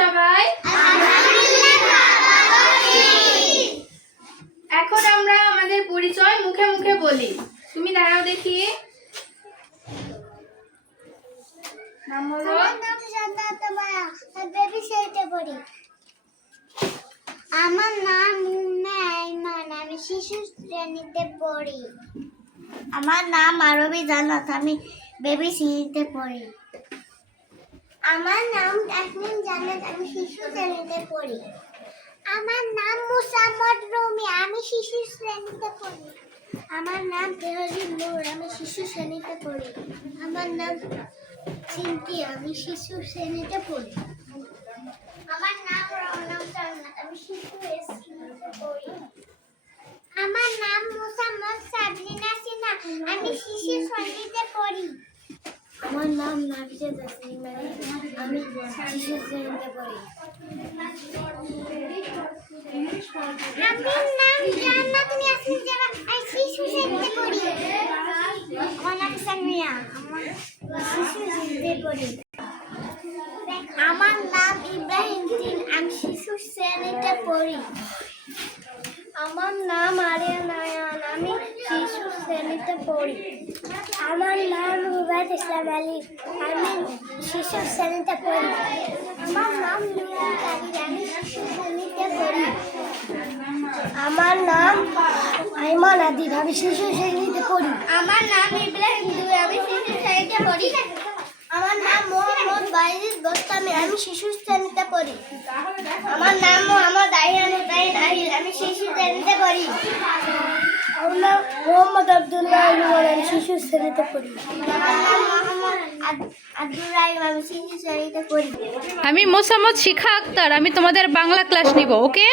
সবাই? এখন আমরা আমাদের পরিচয় মুখে মুখে বলি। তুমি দাঁড়াও দেখি। নাম আমার নাম আমি শিশু শ্রেণীতে পড়ি। আমার নাম আরবি জান্নাত আমি বেবি শ্রেণীতে পড়ি। আমার নাম তাসনিম জান্নাত, আমি শিশু শ্রেণীতে পড়ি। আমার নাম মুসাম্মদ রমি, আমি শিশু শ্রেণীতে পড়ি। আমার নাম তেহজিব নূর, আমি শিশু শ্রেণীতে পড়ি। আমার নাম চিন্তি, আমি শিশু শ্রেণীতে পড়ি। আমার নাম রৌনক জান্নাত, আমি শিশু শ্রেণীতে পড়ি। আমার নাম মুসাম্মদ সাবরিনা সিনা আমি শিশু শ্রেণীতে পড়ি। আমার নাম নাফিসা তাসনিম আলী আমি পড়ি আমার নাম ইয়াসমিন জারা আমি শিশু শ্রেণীতে পড়ি আমার শিশু পড়ি আমার নাম ইব্রাহিম দিন, আমি শিশু শ্রেণীতে পড়ি। আমার নাম আরিয়া নায়ান, আমি শিশু শ্রেণীতে পড়ি। আমার নাম ইসলাম আলী, আমি শিশু শ্রেণীতে পড়ি। আমার নাম নুরুল আমি শিশু শ্রেণীতে পড়ি। আমার নাম আইমান আদির আমি শিশু শ্রেণীতে পড়ি। আমার নাম ইব্রাহিম দুই আমি শিশু শ্রেণীতে পড়ি। আমার নাম মোহাম্মদ বাইজিদ গোস্তামি আমি শিশু শ্রেণীতে পড়ি। আমার নাম মোহাম্মদ আইয়ান হুসাইন আহিল আমি শিশু শ্রেণীতে পড়ি। আমার নাম মোহাম্মদ আব্দুল্লাহ আমি শিশু শ্রেণীতে পড়ি। আমার নাম মোহাম্মদ আমি মোসামত শিখা আক্তার আমি তোমাদের বাংলা ক্লাস নিব ওকে